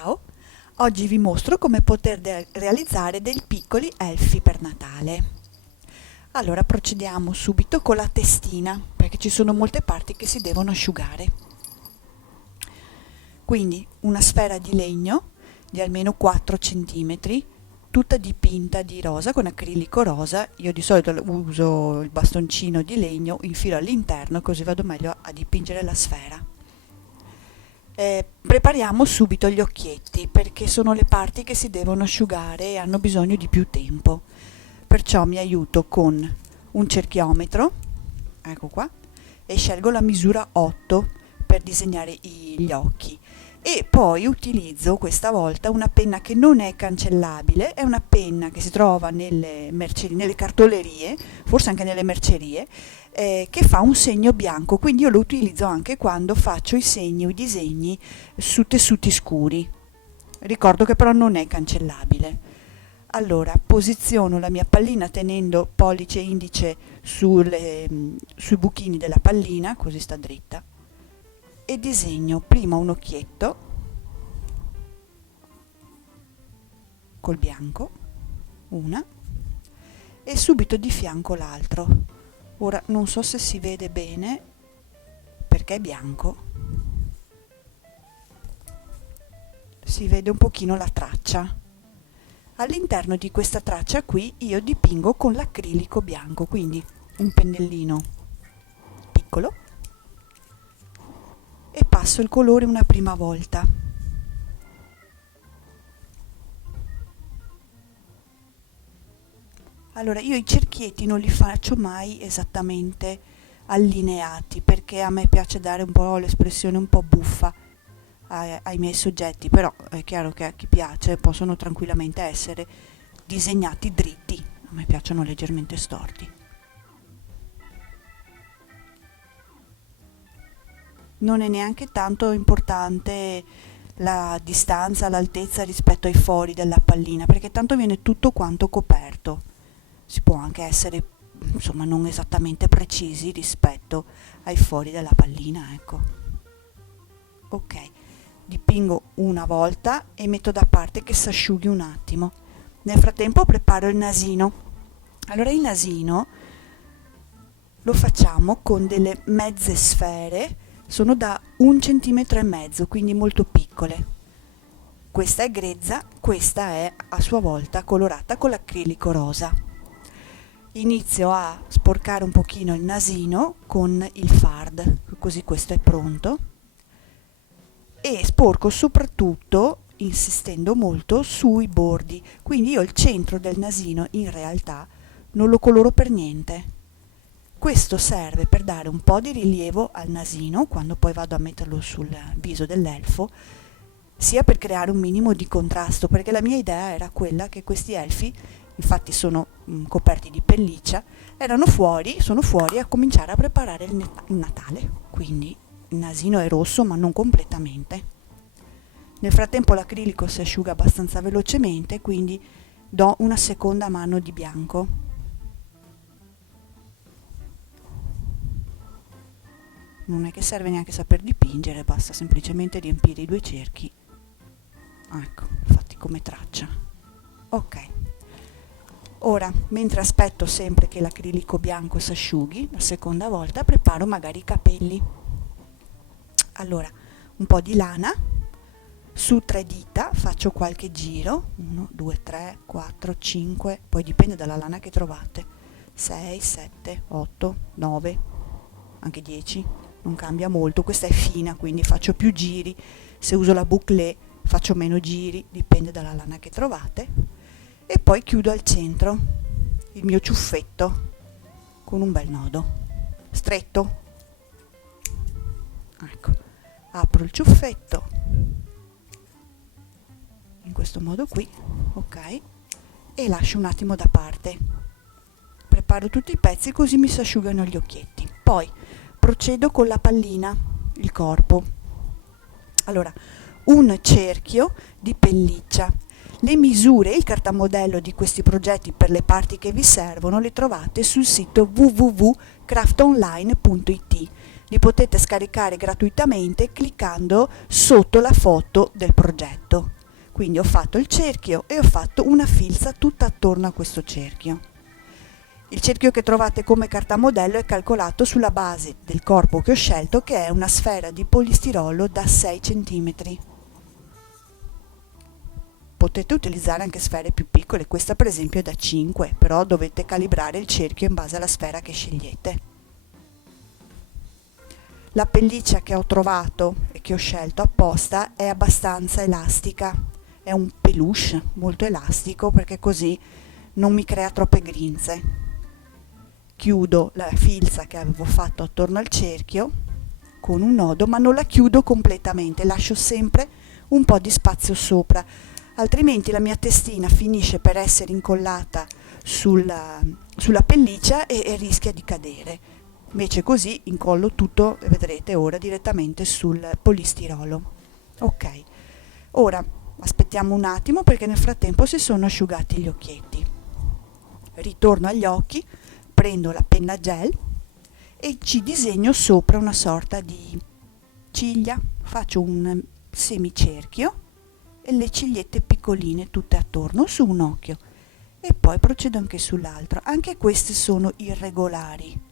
Ciao! Oggi vi mostro come poter realizzare dei piccoli elfi per Natale. Allora procediamo subito con la testina, perché ci sono molte parti che si devono asciugare. Quindi una sfera di legno di almeno 4 cm, tutta dipinta di rosa con acrilico rosa. Io di solito uso il bastoncino di legno, infilo all'interno così vado meglio a dipingere la sfera. Prepariamo subito gli occhietti perché sono le parti che si devono asciugare e hanno bisogno di più tempo. Perciò mi aiuto con un cerchiometro, ecco qua, e scelgo la misura 8 per disegnare gli occhi. E poi utilizzo questa volta una penna che non è cancellabile, è una penna che si trova nelle cartolerie, forse anche nelle mercerie, che fa un segno bianco, quindi io lo utilizzo anche quando faccio i segni o i disegni su tessuti scuri. Ricordo che però non è cancellabile. Allora posiziono la mia pallina tenendo pollice e indice sui buchini della pallina, così sta dritta, e disegno prima un occhietto col bianco, una, e subito di fianco l'altro. Ora non so se si vede bene perché è bianco, si vede un pochino la traccia. All'interno di questa traccia qui io dipingo con l'acrilico bianco, quindi un pennellino piccolo, e passo il colore una prima volta. Allora io i cerchietti non li faccio mai esattamente allineati perché a me piace dare un po' l'espressione un po' buffa ai miei soggetti, però è chiaro che a chi piace possono tranquillamente essere disegnati dritti, a me piacciono leggermente storti. Non è neanche tanto importante la distanza, l'altezza rispetto ai fori della pallina, perché tanto viene tutto quanto coperto. Si può anche essere, insomma, non esattamente precisi rispetto ai fori della pallina, ecco. Ok, dipingo una volta e metto da parte che si asciughi un attimo. Nel frattempo preparo il nasino. Allora il nasino lo facciamo con delle mezze sfere, sono da 1,5 cm, quindi molto piccole. Questa è grezza, questa è a sua volta colorata con l'acrilico rosa. Inizio a sporcare un pochino il nasino con il fard, così questo è pronto, e sporco soprattutto, insistendo molto, sui bordi, quindi io il centro del nasino in realtà non lo coloro per niente. Questo serve per dare un po' di rilievo al nasino quando poi vado a metterlo sul viso dell'elfo, sia per creare un minimo di contrasto, perché la mia idea era quella che questi elfi, infatti sono coperti di pelliccia, sono fuori a cominciare a preparare il Natale, quindi il nasino è rosso ma non completamente. Nel frattempo l'acrilico si asciuga abbastanza velocemente, quindi do una seconda mano di bianco. Non è che serve neanche saper dipingere, basta semplicemente riempire i due cerchi, ecco, fatti come traccia. Ok. Ora, mentre aspetto sempre che l'acrilico bianco si asciughi, la seconda volta preparo magari i capelli. Allora, un po' di lana, su 3 dita faccio qualche giro, 1, 2, 3, 4, 5, poi dipende dalla lana che trovate, 6, 7, 8, 9, anche 10, non cambia molto, questa è fina quindi faccio più giri, se uso la bouclé faccio meno giri, dipende dalla lana che trovate. E poi chiudo al centro il mio ciuffetto con un bel nodo stretto, ecco, apro il ciuffetto in questo modo qui, ok, e lascio un attimo da parte. Preparo tutti i pezzi così mi si asciugano gli occhietti. Poi procedo con la pallina, il corpo. Allora, un cerchio di pelliccia. Le misure e il cartamodello di questi progetti per le parti che vi servono le trovate sul sito www.craftonline.it. Li potete scaricare gratuitamente cliccando sotto la foto del progetto. Quindi ho fatto il cerchio e ho fatto una filza tutta attorno a questo cerchio. Il cerchio che trovate come carta modello è calcolato sulla base del corpo che ho scelto, che è una sfera di polistirolo da 6 cm. Potete utilizzare anche sfere più piccole, questa per esempio è da 5, però dovete calibrare il cerchio in base alla sfera che scegliete. La pelliccia che ho trovato e che ho scelto apposta è abbastanza elastica, è un peluche molto elastico perché così non mi crea troppe grinze. Chiudo la filza che avevo fatto attorno al cerchio con un nodo, ma non la chiudo completamente, lascio sempre un po' di spazio sopra, altrimenti la mia testina finisce per essere incollata sulla pelliccia e rischia di cadere. Invece così incollo tutto, vedrete ora, direttamente sul polistirolo. Ok, ora aspettiamo un attimo perché nel frattempo si sono asciugati gli occhietti. Ritorno agli occhi, prendo la penna gel e ci disegno sopra una sorta di ciglia, faccio un semicerchio e le cigliette piccoline tutte attorno su un occhio e poi procedo anche sull'altro. Anche queste sono irregolari,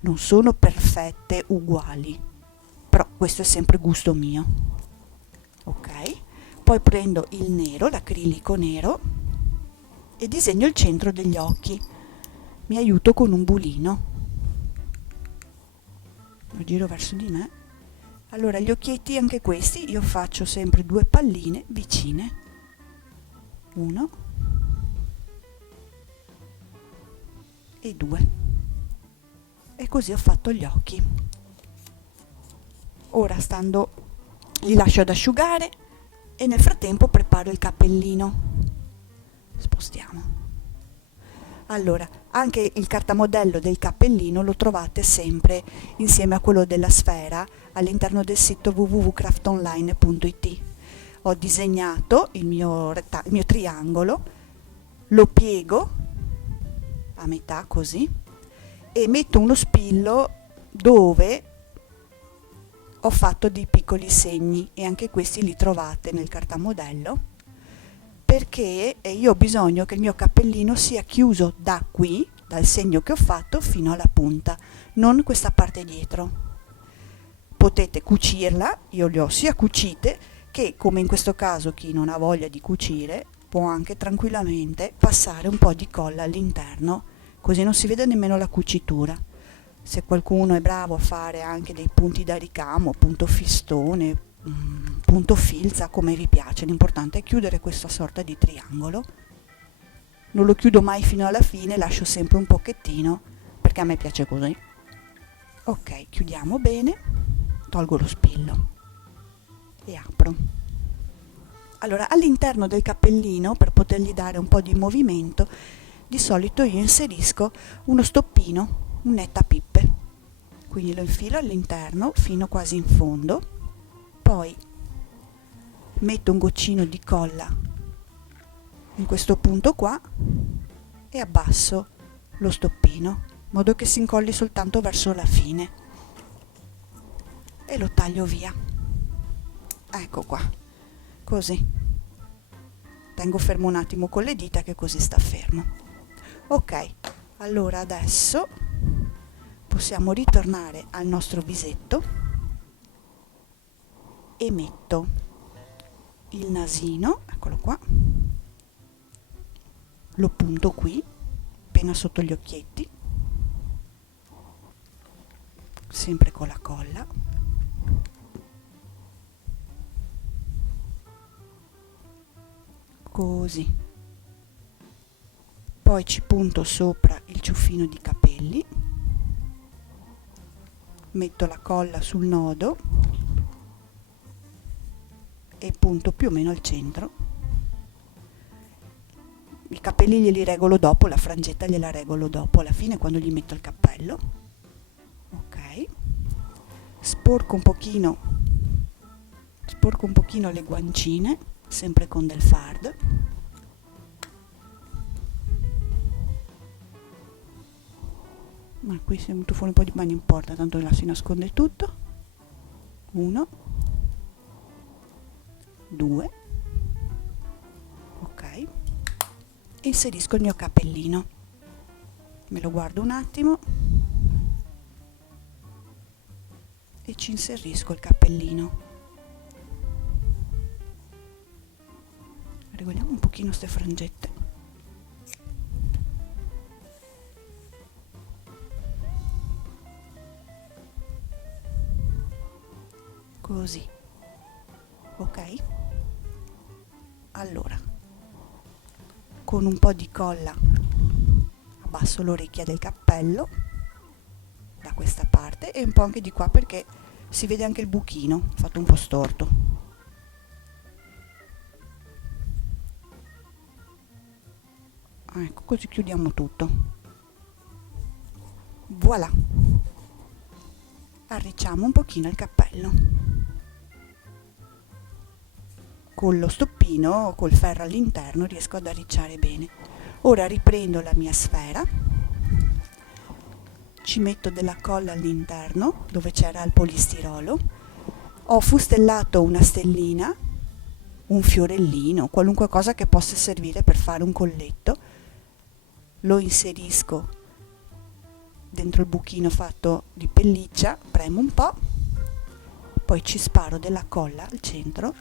non sono perfette uguali, però questo è sempre gusto mio. Ok, poi prendo il nero, l'acrilico nero e disegno il centro degli occhi. Mi aiuto con un bulino, lo giro verso di me. Allora gli occhietti, anche questi, io faccio sempre 2 palline vicine, 1 e 2, e così ho fatto gli occhi. Ora li lascio ad asciugare e nel frattempo preparo il cappellino. Spostiamo. Allora, anche il cartamodello del cappellino lo trovate sempre insieme a quello della sfera all'interno del sito www.craftonline.it. Ho disegnato il mio triangolo, lo piego a metà così e metto uno spillo dove ho fatto dei piccoli segni e anche questi li trovate nel cartamodello, perché io ho bisogno che il mio cappellino sia chiuso da qui, dal segno che ho fatto, fino alla punta, non questa parte dietro. Potete cucirla, io le ho sia cucite che, come in questo caso chi non ha voglia di cucire, può anche tranquillamente passare un po' di colla all'interno, così non si vede nemmeno la cucitura. Se qualcuno è bravo a fare anche dei punti da ricamo, punto fistone, punto filza, come vi piace, l'importante è chiudere questa sorta di triangolo. Non lo chiudo mai fino alla fine, lascio sempre un pochettino perché a me piace così. Ok, chiudiamo bene, tolgo lo spillo e apro. Allora, all'interno del cappellino, per potergli dare un po' di movimento, di solito io inserisco uno stoppino, un nettapippe, quindi lo infilo all'interno fino quasi in fondo. Poi metto un goccino di colla in questo punto qua e abbasso lo stoppino in modo che si incolli soltanto verso la fine e lo taglio via. Ecco qua, così. Tengo fermo un attimo con le dita che così sta fermo. Ok, allora adesso possiamo ritornare al nostro visetto e metto il nasino, eccolo qua, lo punto qui, appena sotto gli occhietti, sempre con la colla, così. Poi ci punto sopra il ciuffino di capelli, metto la colla sul nodo e punto più o meno al centro. I capelli glieli regolo dopo, la frangetta gliela regolo dopo, alla fine quando gli metto il cappello. Ok, sporco un pochino le guancine, sempre con del fard. ma qui si è venuto fuori un po' di, ma non importa, tanto là si nasconde tutto. 1, 2, ok, inserisco il mio cappellino, me lo guardo un attimo e ci inserisco il cappellino. Regoliamo un pochino queste frangette. Così, ok? Allora, con un po' di colla abbasso l'orecchia del cappello da questa parte e un po' anche di qua perché si vede anche il buchino fatto un po' storto. Ecco, così chiudiamo tutto. Voilà, arricciamo un pochino il cappello con lo stoppino o col ferro all'interno, riesco ad arricciare bene. Ora riprendo la mia sfera, ci metto della colla all'interno dove c'era il polistirolo, ho fustellato una stellina, un fiorellino, qualunque cosa che possa servire per fare un colletto, lo inserisco dentro il buchino fatto di pelliccia, premo un po', poi ci sparo della colla al centro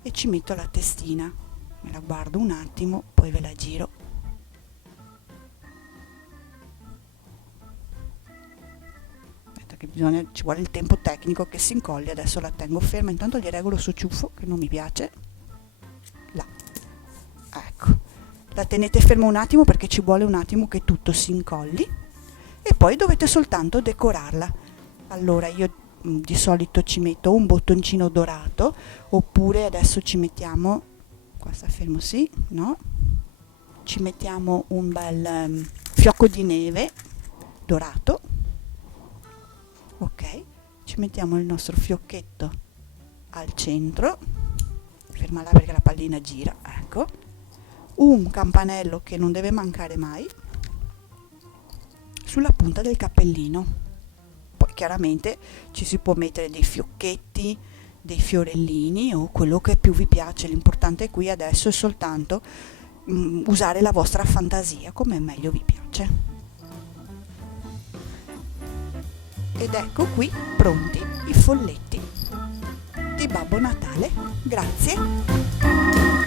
e ci metto la testina, me la guardo un attimo, poi ve la giro. Aspetta che ci vuole il tempo tecnico che si incolli, adesso la tengo ferma, intanto gli regolo sto ciuffo che non mi piace, là, ecco, la tenete ferma un attimo perché ci vuole un attimo che tutto si incolli e poi dovete soltanto decorarla. Allora io di solito ci metto un bottoncino dorato, oppure adesso ci mettiamo, qua sta fermo, sì, no? Ci mettiamo un bel fiocco di neve dorato, ok? Ci mettiamo il nostro fiocchetto al centro, ferma là perché la pallina gira, ecco, un campanello che non deve mancare mai sulla punta del cappellino. Poi chiaramente ci si può mettere dei fiocchetti, dei fiorellini o quello che più vi piace, l'importante qui adesso è soltanto usare la vostra fantasia come meglio vi piace. Ed ecco qui pronti i folletti di Babbo Natale. Grazie!